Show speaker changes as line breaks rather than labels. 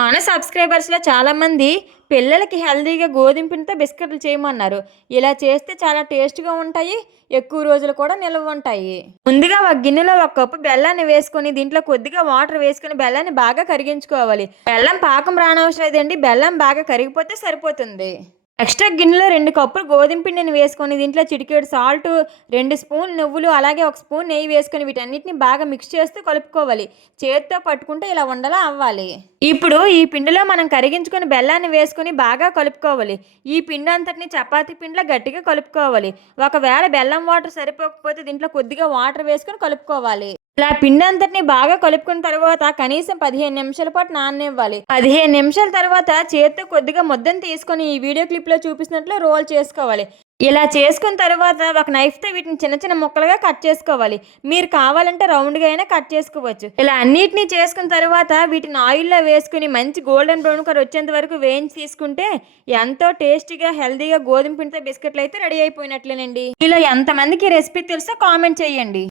మన సబ్స్క్రైబర్స్లో చాలామంది పిల్లలకి హెల్తీగా గోధుమ పిండితో బిస్కెట్లు చేయమన్నారు. ఇలా చేస్తే చాలా టేస్ట్గా ఉంటాయి ఎక్కువ రోజులు కూడా నిల్వ ఉంటాయి. ముందుగా ఒక గిన్నెలో ఒక కప్పు బెల్లాన్ని వేసుకొని దీంట్లో కొద్దిగా వాటర్ వేసుకొని బెల్లాన్ని బాగా కరిగించుకోవాలి. బెల్లం పాకం రానవసరం లేదండి బెల్లం బాగా కరిగిపోతే సరిపోతుంది. ఎక్స్ట్రా గిన్నెలో రెండు కప్పులు గోధుమ పిండిని వేసుకొని దీంట్లో చిటికేడు సాల్ట్ రెండు స్పూన్ నువ్వులు అలాగే ఒక స్పూన్ నెయ్యి వేసుకొని వీటన్నిటిని బాగా మిక్స్ చేస్తూ కలుపుకోవాలి. చేతితో పట్టుకుంటే ఇలా ఉండలా అవ్వాలి. ఇప్పుడు ఈ పిండిలో మనం కరిగించుకొని బెల్లాన్ని వేసుకొని బాగా కలుపుకోవాలి. ఈ పిండి అంతటిని చపాతీ పిండిలో గట్టిగా కలుపుకోవాలి. ఒకవేళ బెల్లం వాటర్ సరిపోకపోతే దీంట్లో కొద్దిగా వాటర్ వేసుకొని కలుపుకోవాలి. ఇలా పిండి అంతటిని బాగా కలుపుకున్న తర్వాత కనీసం పదిహేను నిమిషాల పాటు నాననివ్వాలి. పదిహేను నిమిషాల తర్వాత చేతితో కొద్దిగా ముద్దను తీసుకొని ఈ వీడియో క్లిప్లో చూపిస్తున్నట్లు రోల్ చేసుకోవాలి. ఇలా చేసుకున్న తర్వాత ఒక నైఫ్తో వీటిని చిన్న చిన్న ముక్కలుగా కట్ చేసుకోవాలి. మీరు కావాలంటే రౌండ్గా అయినా కట్ చేసుకోవచ్చు. ఇలా అన్నిటినీ చేసుకున్న తర్వాత వీటిని ఆయిల్లో వేసుకుని మంచి గోల్డెన్ బ్రౌన్ కలర్ వచ్చేంత వరకు వేయించి తీసుకుంటే ఎంతో టేస్టీగా హెల్తీగా గోధుమ పిండితో బిస్కెట్లు అయితే రెడీ అయిపోయినట్లేనండి. ఇలా ఎంతమందికి రెసిపీ తెలుసో కామెంట్ చేయండి.